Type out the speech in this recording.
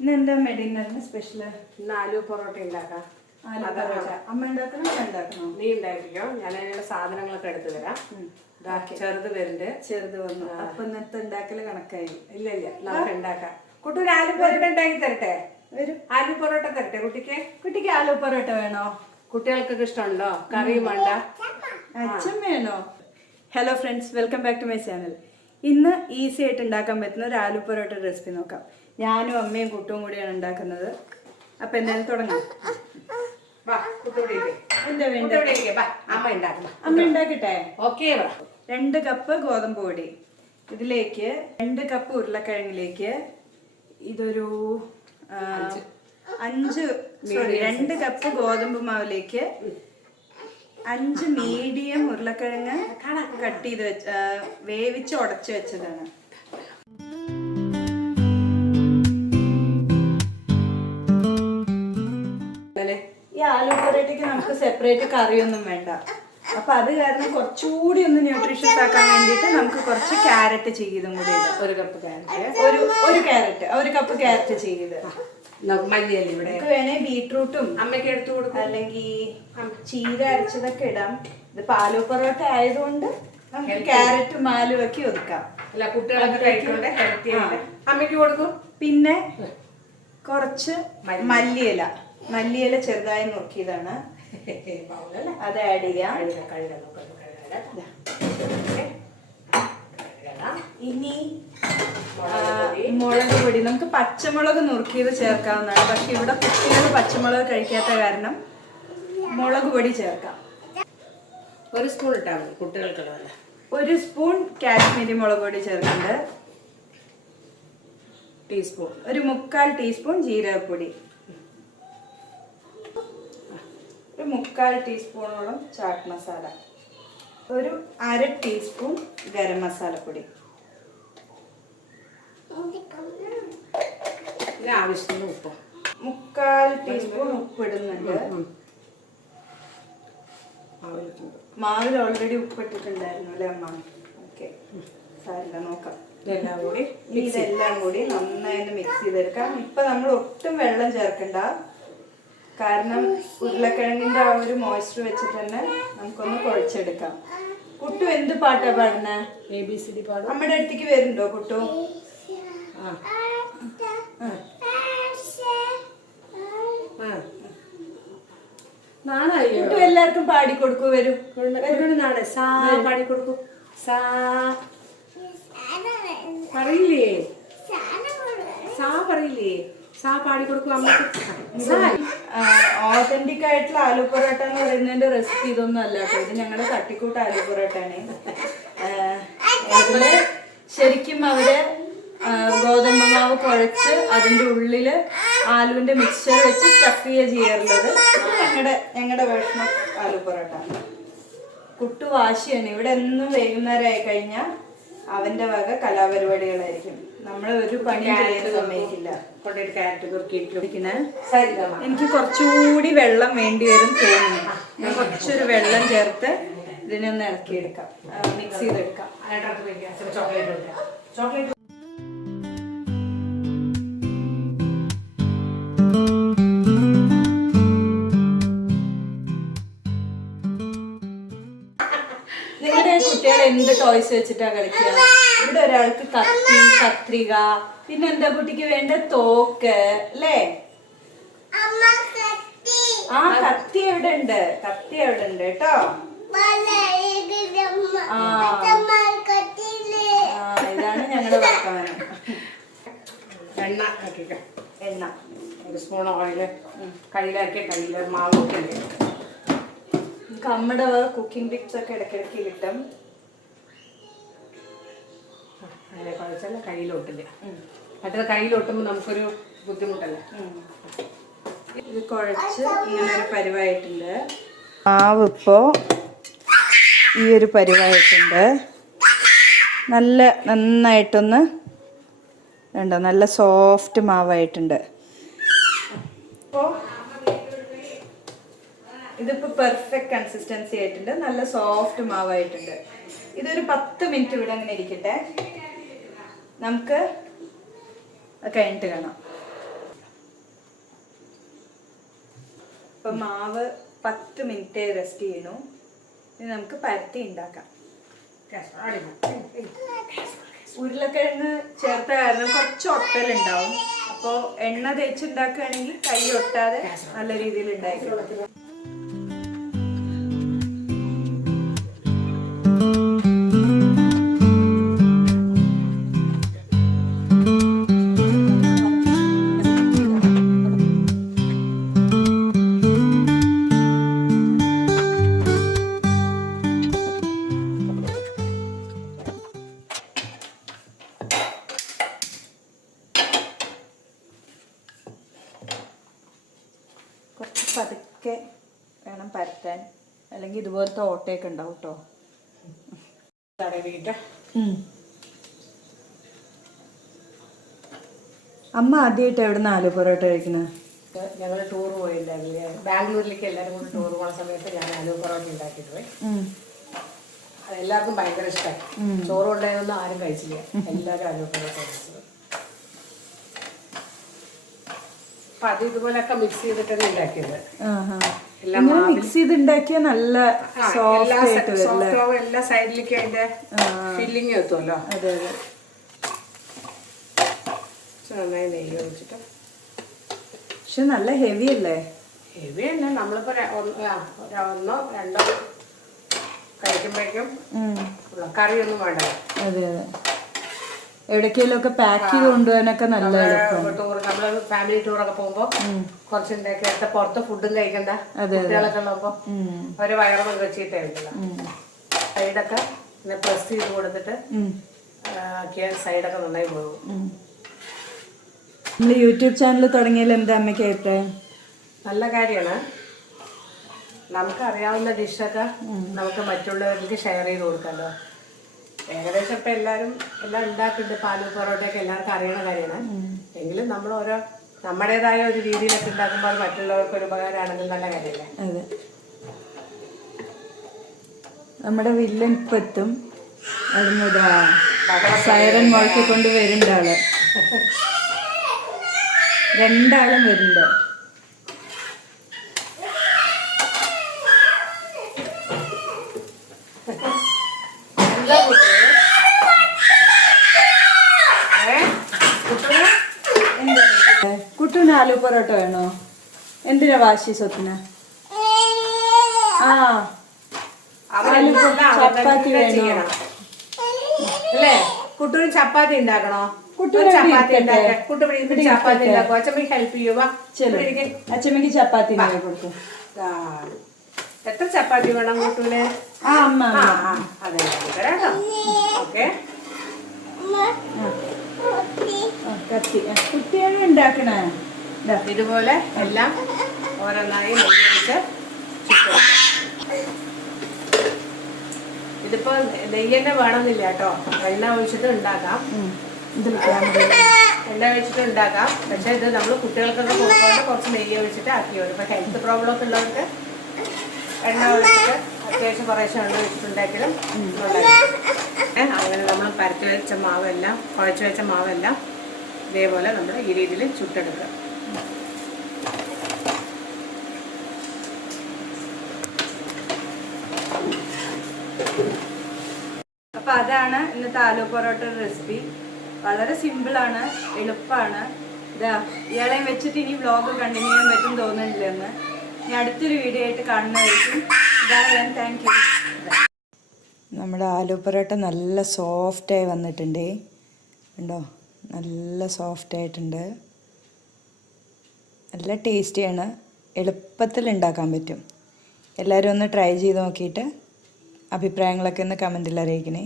ഇന്നെന്താ ഡിന്നറിന് സ്പെഷ്യൽ? ആലു പൊറോട്ട ഉണ്ടാക്കാം. അമ്മ ഉണ്ടാക്കണോ? നീ ഉണ്ടാക്കിക്കോ. ഞാൻ അതിനുള്ള സാധനങ്ങളൊക്കെ എടുത്തു തരാം. ചെറുത് വരുന്നുണ്ട്. ചെറുത് വന്നു. അപ്പൊ ഇന്നത്തെ ഉണ്ടാക്കല് കണക്കായി. ഇല്ല നമുക്ക് ഉണ്ടാക്കാം. കുട്ടി ഒരു ആലു പൊറോട്ട ഉണ്ടാക്കി തരട്ടെ? ആലു പൊറോട്ട തരട്ടെ കുട്ടിക്ക് ആലു പൊറോട്ട വേണോ? കുട്ടികൾക്കൊക്കെ ഇഷ്ടമുണ്ടോ? കറിയും വേണ്ട, അച്ഛൻ വേണോ? Hello friends, welcome back to my channel. ഇന്ന് ഈസി ആയിട്ട് ഉണ്ടാക്കാൻ പറ്റുന്ന ഒരു ആലു പൊറോട്ട റെസിപ്പി നോക്കാം. ഞാനും അമ്മയും കുട്ടും കൂടിയാണ് ഉണ്ടാക്കുന്നത്. അപ്പൊ എന്തായാലും തുടങ്ങാം. എന്താ വേണ്ട? അമ്മ ഉണ്ടാക്കട്ടെ. 2 കപ്പ് ഗോതമ്പ് പൊടി, ഇതിലേക്ക് 2 കപ്പ് ഉരുളക്കിഴങ്ങിലേക്ക് ഇതൊരു 2 കപ്പ് ഗോതമ്പ് മാവിലേക്ക് 5 മീഡിയം ഉരുളക്കിഴങ്ങ് കട്ട് ചെയ്ത് വേവിച്ച് ഉടച്ച് വെച്ചതാണ്. ഈ ആലു പൊറോട്ടയ്ക്ക് നമുക്ക് സെപ്പറേറ്റ് കറിയൊന്നും വേണ്ട. അപ്പൊ അത് കാരണം കുറച്ചുകൂടി ഒന്ന് ന്യൂട്രീഷ്യസ് ആക്കാൻ വേണ്ടിയിട്ട് നമുക്ക് കുറച്ച് ക്യാരറ്റ് ചെയ്തും കൂടി ഇടാം. 1 കപ്പ് ക്യാരറ്റ്, ഒരു കപ്പ് ക്യാരറ്റ് ചെയ്ത്. മല്ലിയല്ലേ ഇവിടെ? വേണേ ബീട്രൂട്ടും അമ്മയ്ക്ക് എടുത്തു കൊടുക്കും, അല്ലെങ്കിൽ ചീര അരച്ചതൊക്കെ ഇടാം. ഇത് ആലു പൊറോട്ട ആയതുകൊണ്ട് നമുക്ക് ക്യാരറ്റും ആലും ഒക്കെ ഒതുക്കാം. അല്ല, കുട്ടികളൊക്കെ കഴിക്കണ്ടേ, ഹെൽത്തി ആയിട്ട് അമ്മയ്ക്ക് കൊടുക്കും. പിന്നെ കുറച്ച് മല്ലിയില ചെറുതായി നുറുക്കിയതാണ്, അത് ആഡ് ചെയ്യാം. ഇനി മുളക് പൊടി, നമുക്ക് പച്ചമുളക് നുറുക്കിയത് ചേർക്കാവുന്നതാണ്. പക്ഷെ ഇവിടെ കുട്ടികൾ പച്ചമുളക് കഴിക്കാത്ത കാരണം മുളക് പൊടി ചേർക്കാം. 1 സ്പൂൺ ഇട്ടാൽ മതി കുട്ടികൾക്കുള്ളതല്ല. 1 സ്പൂൺ കാശ്മീരി മുളക് പൊടി ചേർക്കുന്നുണ്ട്. ടീസ്പൂൺ, ഒരു 3/4 ടീസ്പൂൺ ജീരകപ്പൊടി, ഒരു 3/4 ടീസ്പൂണോളം ചാട്ട് മസാല, ഒരു 1/2 ടീസ്പൂൺ ഗരം മസാലപ്പൊടി, ആവശ്യത്തിന് ഉപ്പ്, 3/4 ടീസ്പൂൺ ഉപ്പ് ഇടുന്നുണ്ട്. മാവിൽ ഓൾറെഡി ഉപ്പിട്ടിട്ടുണ്ടായിരുന്നു അല്ലേ അമ്മ? ഓക്കെ, സാരില്ല, നോക്കാം. ഇതെല്ലാം കൂടി നന്നായി മിക്സ് ചെയ്തെടുക്കാം. ഇപ്പൊ നമ്മൾ ഒട്ടും വെള്ളം ചേർക്കണ്ട, കാരണം ഉരുളക്കിഴങ്ങിന്റെ ആ ഒരു മോയ്സ്ചർ വെച്ചിട്ട് തന്നെ നമുക്കൊന്ന് കുഴച്ചെടുക്കാം. കുട്ടു എന്ത് പാട്ടാ പാടുന്നേ? ABCD പാടും. നമ്മുടെ അടുത്തേക്ക് വരുന്നുണ്ടോ കുട്ടു? കുട്ടു എല്ലാവർക്കും പാടിക്കൊടുക്കൂ. വരും നാളെ സാ പാടിക്കൊടുക്കൂ. സാ പറയില്ലേ? സാ പറയില്ലേ? സാ പാടിക്കൊടുക്കും അമ്മക്ക്. ഓതന്റിക് ആയിട്ടുള്ള ആലു പൊറോട്ട എന്ന് പറയുന്നതിന്റെ റെസിപ്പി ഇതൊന്നും അല്ല കേട്ടോ. ഇത് ഞങ്ങളുടെ തട്ടിക്കൂട്ട് ആലു പൊറോട്ടയാണ്. ഇതില് ശരിക്കും അവര് ഗോതമ്പ് മാവ് കുഴച്ച് അതിന്റെ ഉള്ളില് ആലുവിന്റെ മിക്സ്ചർ വെച്ച് സ്റ്റഫ് ചെയ്യാറുള്ളത്. ഞങ്ങളുടെ വേർഷൻ ഓഫ് ആലു പൊറോട്ട. കുട്ടു വാശിയാണ്. ഇവിടെ എന്നും വൈകുന്നേരമായി കഴിഞ്ഞാൽ അവന്റെ വക കലാപരിപാടികളായിരിക്കും. നമ്മൾ ഒരു പണി ചെയ്യാൻ സമ്മതിക്കില്ല. എനിക്ക് കുറച്ചുകൂടി വെള്ളം വേണ്ടി വരും തോന്നുന്നു. ഞാൻ കുറച്ചൊരു വെള്ളം ചേർത്ത് ഇതിനൊന്ന് ഇളക്കിയെടുക്കാം, മിക്സ് ചെയ്തെടുക്കാം. ചോക്ലേറ്റ് കുട്ടികൾ എന്ത് ടോയ്സ് വെച്ചിട്ടാ കളിക്കുക? ഇവിടെ ഒരാൾക്ക് കത്തി, കത്രിക, പിന്നെ എന്താ കുട്ടിക്ക് വേണ്ട തോക്ക് അല്ലേ? കത്തി എവിടെ ഉണ്ട്? കേട്ടോ. ഇതാണ് ഞങ്ങളുടെ വർത്തമാനം. എണ്ണ 1 സ്പൂൺ ഓയില് കയ്യിലാക്കിയ കയ്യില് മാവൊക്കെ ഉണ്ട്. നമ്മുടെ കുക്കിംഗ് ടിപ്സ് ഒക്കെ ഇടയ്ക്കിടയ്ക്ക് കിട്ടും. കുഴച്ചാൽ കയ്യിലൊട്ടില്ല. മറ്റേത് കയ്യിലൊട്ടുമ്പോൾ നമുക്കൊരു ബുദ്ധിമുട്ടല്ലേ. ഇത് കുഴച്ച് ഇങ്ങനെ ഒരു പരിവായിട്ടുണ്ട്. മാവ് ഇപ്പോൾ ഈ ഒരു പരിവായിട്ടുണ്ട്. നന്നായിട്ടൊന്ന് ഉണ്ടോ, നല്ല സോഫ്റ്റ് മാവായിട്ടുണ്ട്. അപ്പോൾ ഇതിപ്പോൾ പെർഫെക്റ്റ് കൺസിസ്റ്റൻസി ആയിട്ടുണ്ട്, നല്ല സോഫ്റ്റ് മാവായിട്ടുണ്ട്. ഇതൊരു 10 മിനിറ്റ് ഇവിടെ അങ്ങനെ ഇരിക്കട്ടെ. നമുക്ക് കഴിഞ്ഞിട്ട് കാണാം. ഇപ്പം മാവ് 10 മിനിറ്റ് റെസ്റ്റ് ചെയ്യണു. ഇനി നമുക്ക് പരത്തി ഉണ്ടാക്കാം. ഉരുളക്കിഴങ്ങ് ചേർത്ത കാരണം കുറച്ച് ഒട്ടലുണ്ടാവും. അപ്പോൾ എണ്ണ തേച്ചുണ്ടാക്കുകയാണെങ്കിൽ കൈ ഒട്ടാതെ നല്ല രീതിയിൽ ഉണ്ടായിരിക്കും. കുറച്ച് പതുക്കെ വേണം പരത്താൻ, അല്ലെങ്കിൽ ഇതുപോലത്തെ ഓട്ടയൊക്കെ ഉണ്ടാവും കേട്ടോ. അമ്മ ആദ്യമായിട്ട് എവിടെ നിന്ന് ആലു പൊറോട്ട കഴിക്കുന്നത്? ഞങ്ങൾ ടൂർ പോയില്ലായിരുന്നില്ലേ, ബാംഗ്ലൂരിലേക്ക് എല്ലാവരും കൂടി ടൂർ പോകുന്ന സമയത്ത് ഞാൻ ആലു പൊറോട്ട ഉണ്ടാക്കിയിട്ട് പോയി. അത് എല്ലാവർക്കും ഭയങ്കര ഇഷ്ടമായി. ചോറ് കൊണ്ടുപോയൊന്നും ആരും കഴിച്ചില്ല, എല്ലാവരും ആലു പൊറോട്ട കഴിച്ചത്. അപ്പൊ അത് ഇതുപോലൊക്കെ മിക്സ് ചെയ്തിട്ടാണ് ഉണ്ടാക്കിയത്. മിക്സ് ചെയ്ത് ഉണ്ടാക്കിയ നല്ല എല്ലാ സൈഡിലേക്കും അതിന്റെ ഫില്ലിങ് എത്തുമല്ലോ. അതെ അതെ. നന്നായി നെയ്യ് ഒഴിച്ചിട്ട്. പക്ഷെ നല്ല ഹെവി അല്ലേ? ഹെവി അല്ല, നമ്മളിപ്പോ ഒന്നോ രണ്ടോ കഴിക്കുമ്പോഴേക്കും കറിയൊന്നും വേണ്ട. അതെ അതെ. എവിടേക്കെങ്കിലും ഒക്കെ പാക്ക് ചെയ്ത് കൊണ്ടുപോകാനൊക്കെ നല്ല നമ്മള് ഫാമിലി ടൂറൊക്കെ പോകുമ്പോ കുറച്ചുണ്ടാക്കി അടുത്ത പുറത്ത് ഫുഡും കഴിക്കണ്ട കുട്ടികളൊക്കെ ഉള്ളപ്പോ അവര് വയറൊന്നും വെച്ചിട്ടായിരുന്നില്ല. സൈഡൊക്കെ പ്രസ് ചെയ്ത് കൊടുത്തിട്ട് സൈഡൊക്കെ നന്നായി പോകും. നമ്മൾ യൂട്യൂബ് ചാനൽ തുടങ്ങിയാൽ എന്താ അമ്മയ്ക്ക് അഭിപ്രായം? നല്ല കാര്യമാണ്. നമുക്ക് അറിയാവുന്ന ഡിഷൊക്കെ നമുക്ക് മറ്റുള്ളവർക്ക് ഷെയർ ചെയ്ത് കൊടുക്കാമല്ലോ. ഏകദേശം ഇപ്പം എല്ലാവരും എല്ലാം ഉണ്ടാക്കുന്നുണ്ട്. പാലു പൊറോട്ടയൊക്കെ എല്ലാവർക്കും അറിയണ കാര്യമാണ്. എങ്കിലും നമ്മൾ ഓരോ നമ്മുടേതായ ഒരു രീതിയിലൊക്കെ ഉണ്ടാക്കുമ്പോൾ അത് മറ്റുള്ളവർക്ക് ഒരു ഉപകാരമാണെങ്കിൽ നല്ല കാര്യമല്ലേ? അതെ. നമ്മുടെ വില്ലൻ ഇപ്പം എത്തും. അവിടുന്ന് സൈറൻ മുഴക്കിക്കൊണ്ട് വരുന്നുണ്ട് ആള്. രണ്ടാളും വരുന്നുണ്ട്. കുട്ടൂന് ആലു പൊറോട്ട വേണോ? എന്തിനാ വാശി സ്വപ്ന? ചപ്പാത്തി വേണോ? അല്ലേ കുട്ടൂന് ചപ്പാത്തി ഉണ്ടാക്കണോ? ചപ്പാത്തി ചപ്പാത്തി ഉണ്ടാക്കും. അച്ഛമ്മക്ക് ഹെൽപ്പ് ചെയ്യുക. അച്ഛമ്മക്ക് ചപ്പാത്തി കൊടുക്കും. എത്ര ചപ്പാത്തി വേണം കുട്ടൂന്? അതെ കേട്ടോ. ഓക്കെ. കുട്ടിയാണ് ഉണ്ടാക്കണേ. ഇതുപോലെ എല്ലാം ഓരോന്നായി നെയ്യൊഴിച്ച് ഇതിപ്പോ നെയ്യെണ്ണ വേണമെന്നില്ല കേട്ടോ, എണ്ണ ഒഴിച്ചിട്ട് ഉണ്ടാക്കാം. എണ്ണ ഒഴിച്ചിട്ട് ഉണ്ടാക്കാം. പക്ഷെ ഇത് നമ്മൾ കുട്ടികൾക്കൊക്കെ കൊടുക്കുമ്പോൾ കുറച്ച് നെയ്യ് ഒഴിച്ചിട്ട് ആക്കി വരും. ഇപ്പൊ ഹെൽത്ത് പ്രോബ്ലം ഒക്കെ ഉള്ളവർക്ക് എണ്ണ ഒഴിച്ചിട്ട് അത്യാവശ്യം കുറേശ്ശെ എണ്ണ ഒഴിച്ചിട്ടുണ്ടാക്കിയാലും അങ്ങനെ നമ്മൾ പരത്തി വെച്ച മാവെല്ലാം കുഴച്ച് വെച്ച മാവെല്ലാം ഇതേപോലെ നമ്മൾ ഈ രീതിയിൽ ചുട്ടെടുക്കുക. അപ്പൊ അതാണ് ഇന്നത്തെ ആലു പൊറോട്ട റെസിപ്പി. വളരെ സിമ്പിളാണ്, എളുപ്പമാണ്. ഇതാ ഇയാളെയും വെച്ചിട്ട് ഇനി വ്ലോഗ് കണ്ടിന്യൂ ചെയ്യാൻ പറ്റും തോന്നുന്നില്ലെന്ന്. ഇനി അടുത്തൊരു വീഡിയോ ആയിട്ട് കാണുന്നതായിരിക്കും. Thank you. നമ്മുടെ ആലു പൊറോട്ട നല്ല സോഫ്റ്റായി വന്നിട്ടുണ്ട്. ഉണ്ടോ? നല്ല സോഫ്റ്റായിട്ടുണ്ട്. നല്ല ടേസ്റ്റിയാണ്. എളുപ്പത്തിൽ ഉണ്ടാക്കാൻ പറ്റും. എല്ലാവരും ഒന്ന് ട്രൈ ചെയ്ത് നോക്കിയിട്ട് അഭിപ്രായങ്ങളൊക്കെ ഒന്ന് കമൻറ്റിൽ അറിയിക്കണേ.